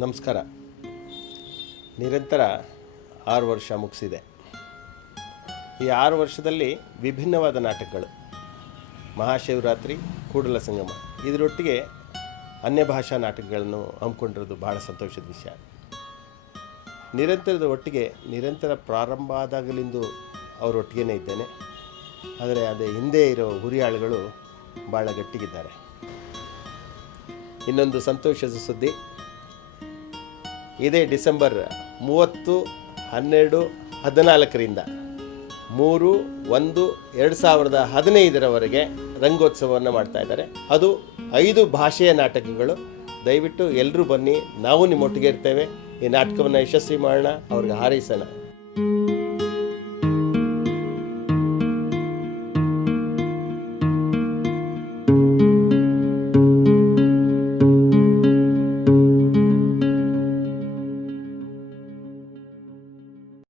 ನಮಸ್ಕಾರ. ನಿರಂತರ 6 ವರ್ಷ ಮುಗಿಸಿದೆ. ಈ 6 ವರ್ಷದಲ್ಲಿ ವಿಭಿನ್ನವಾದ ನಾಟಕಗಳು, ಮಹಾಶಿವರಾತ್ರಿ, ಕೂಡಲ ಸಂಗಮ, ಇದರೊಟ್ಟಿಗೆ ಅನ್ಯ ಭಾಷಾ ನಾಟಕಗಳನ್ನು ಹಮ್ಮಿಕೊಂಡಿರೋದು ಬಹಳ ಸಂತೋಷದ ವಿಷಯ. ನಿರಂತರದ ಒಟ್ಟಿಗೆ ನಿರಂತರ ಪ್ರಾರಂಭ ಆದಾಗಲಿಂದು ಅವರೊಟ್ಟಿಗೆ ಇದ್ದೇನೆ. ಆದರೆ ಅದೇ ಹಿಂದೆ ಇರೋ ಹುರಿಯಾಳುಗಳು ಭಾಳ ಗಟ್ಟಿಗಿದ್ದಾರೆ. ಇನ್ನೊಂದು ಸಂತೋಷದ ಸುದ್ದಿ, ಇದೇ ಡಿಸೆಂಬರ್ 30, 12, 14ರಿಂದ 3/1/2015 ರಂಗೋತ್ಸವವನ್ನು ಮಾಡ್ತಾ ಇದ್ದಾರೆ. ಅದು 5 ಭಾಷೆಯ ನಾಟಕಗಳು. ದಯವಿಟ್ಟು ಎಲ್ಲರೂ ಬನ್ನಿ, ನಾವು ನಿಮ್ಮೊಟ್ಟಿಗೆ ಇರ್ತೇವೆ. ಈ ನಾಟಕವನ್ನು ಯಶಸ್ವಿ ಮಾಡೋಣ, ಅವ್ರಿಗೆ ಹಾರೈಸೋಣ.